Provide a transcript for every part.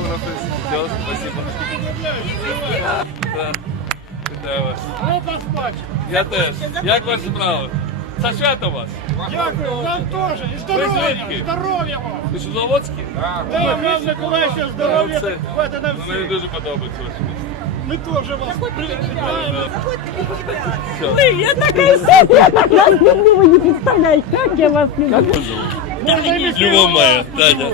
автографы. Все, спасибо. Да. Вітаю вас. Опа, спать. Я теж. Як ваші справи? Со святом вас. Дякую, вам теж. І Ви здоров'я, звідки? здоров'я вам. Ви що, Заводські? Да, вам Миколаївича, здоров'я, Це- так хватить на Ну, Мені всіх. дуже подобається ваше місто. Ми теж вас привітаємо. Все. Я такая сильная, я вас люблю, вы не представляете, как я вас люблю. Як вас зовут? Можна і без Любов пива. моя. Таня.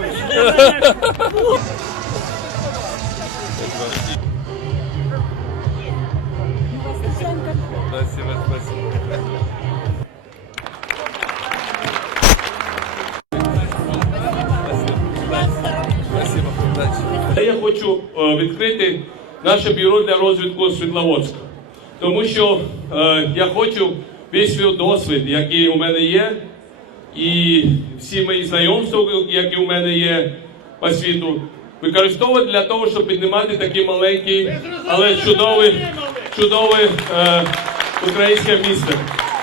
Спасибо, спасибо. Спасибо. Я хочу е, відкрити наше бюро для розвитку Світловодська. Тому що е, я хочу весь свій досвід, який у мене є, і всі мої знайомства, які у мене є по світу, використовувати для того, щоб піднімати такий маленький, але чудовий, чудове е, українське місто.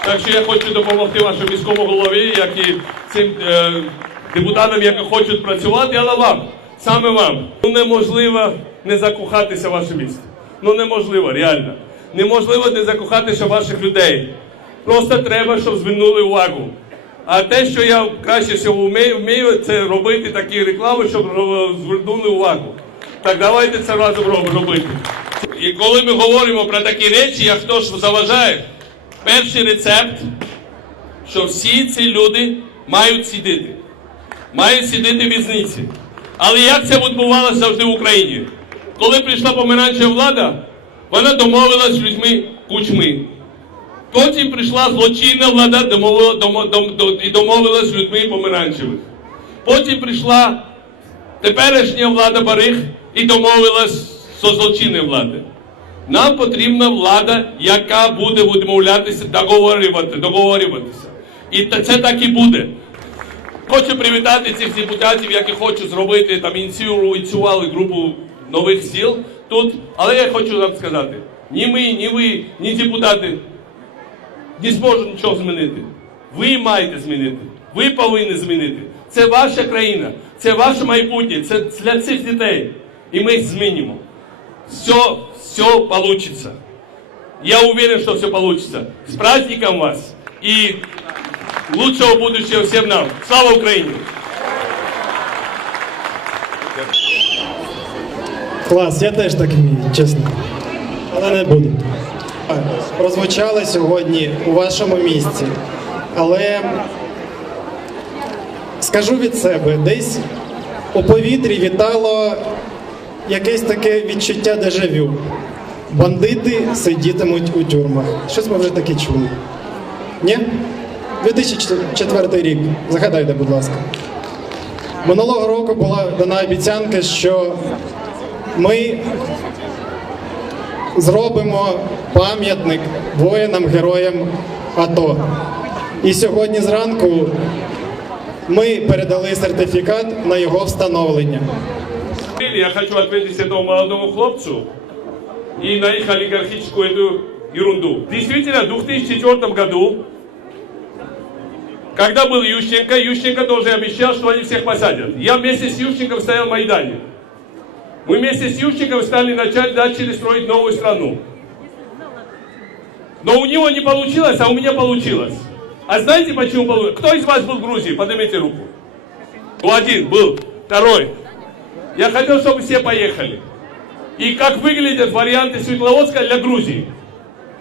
Так що я хочу допомогти вашому міському голові, як і цим е, депутатам, які хочуть працювати, але вам, саме вам. Ну неможливо не закохатися в ваше місто. Ну неможливо, реально. Неможливо не закохатися в ваших людей. Просто треба, щоб звернули увагу. А те, що я краще всього вмію, вмію, це робити такі реклами, щоб звернули увагу. Так давайте це разом робити. І коли ми говоримо про такі речі, як хто ж заважає, перший рецепт, що всі ці люди мають сидіти. Мають сидіти в в'язниці. Але як це відбувалося завжди в Україні? Коли прийшла помаранчева влада, вона домовилася з людьми кучми. Потім прийшла злочинна влада і домовилась з людьми помаранчевих. Потім прийшла теперішня влада Барих і домовилась з злочинною владою. Нам потрібна влада, яка буде відмовлятися договорювати, договорюватися. І це так і буде. Хочу привітати цих депутатів, які хочуть зробити там ініціювали групу нових сіл тут. Але я хочу вам сказати: ні ми, ні ви, ні депутати не зможуть нічого змінити. Ви маєте змінити. Ви повинні змінити. Це ваша країна, це ваше майбутнє, це для цих дітей. І ми їх змінимо. Все, все получится. Я уверен, что все получится. С праздником вас и лучшего будущего всем нам. Слава Украине! Клас, я теж так вмію, чесно. Але не буду. Прозвучали сьогодні у вашому місці. Але скажу від себе, десь у повітрі вітало якесь таке відчуття дежавю. Бандити сидітимуть у тюрмах. Щось ми вже таке чули. Ні? 2004 рік. Загадайте, будь ласка. Минулого року була дана обіцянка, що ми зробимо пам'ятник воїнам-героям АТО. І сьогодні зранку ми передали сертифікат на його встановлення. Я хочу ответить этому молодому хлопцу и на их олигархическую эту ерунду. Действительно, в 2004 году, когда был Ющенко, Ющенко тоже обещал, что они всех посадят. Я вместе с Ющенком стоял в Майдане. Мы вместе с Ющенком стали начать, начали строить новую страну. Но у него не получилось, а у меня получилось. А знаете почему получилось? Кто из вас был в Грузии? Поднимите руку. Ну, один был. Второй. Я хотел, чтобы все поехали. И как выглядят варианты Светловодска для Грузии?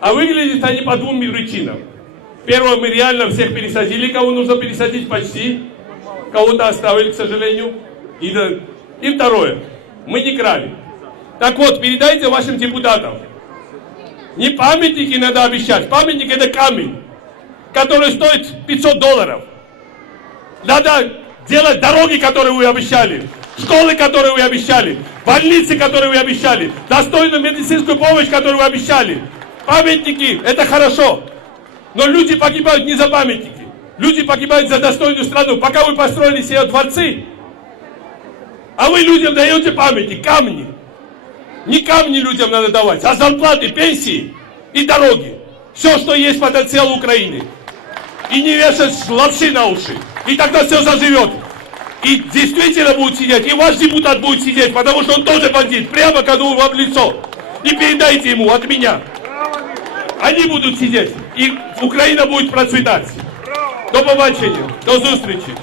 А выглядят они по двум причинам. Первое, мы реально всех пересадили, кого нужно пересадить почти. Кого-то оставили, к сожалению. И, и второе, мы не крали. Так вот, передайте вашим депутатам. Не памятники надо обещать. Памятник это камень, который стоит 500 долларов. Надо делать дороги, которые вы обещали, школы, которые вы обещали, больницы, которые вы обещали, достойную медицинскую помощь, которую вы обещали. Памятники – это хорошо, но люди погибают не за памятники. Люди погибают за достойную страну. Пока вы построили себе дворцы, а вы людям даете памятник, камни. Не камни людям надо давать, а зарплаты, пенсии и дороги. Все, что есть потенциал Украины. И не вешать лапши на уши. И тогда все заживет. И действительно будут сидеть, и ваш депутат будет сидеть, потому что он тоже бандит, прямо кладу вам в лицо. И передайте ему от меня. Они будут сидеть, и Украина будет процветать. До побачення, до зустрічі.